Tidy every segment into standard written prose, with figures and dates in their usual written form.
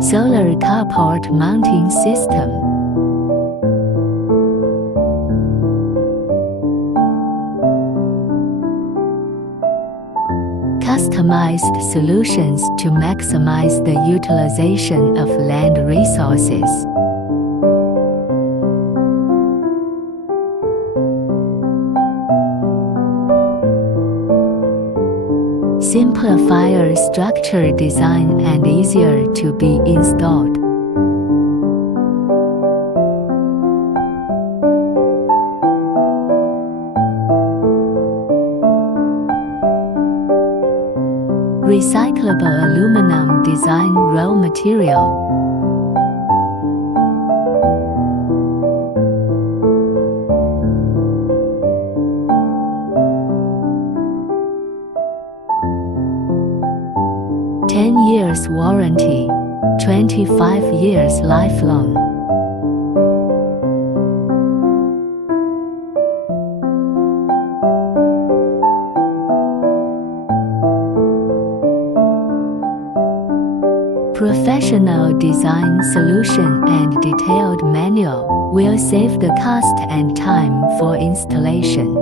Solar carport mounting system. Customized solutions to maximize the utilization of land resources. Simplifier structure design and easier to be installed. Recyclable aluminum design raw material. Years warranty, 25 years lifelong. Professional design solution and detailed manual will save the cost and time for installation.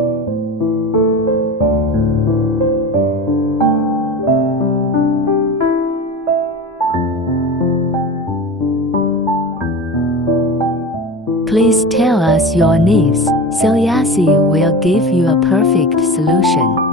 Please tell us your needs, so Yasi will give you a perfect solution.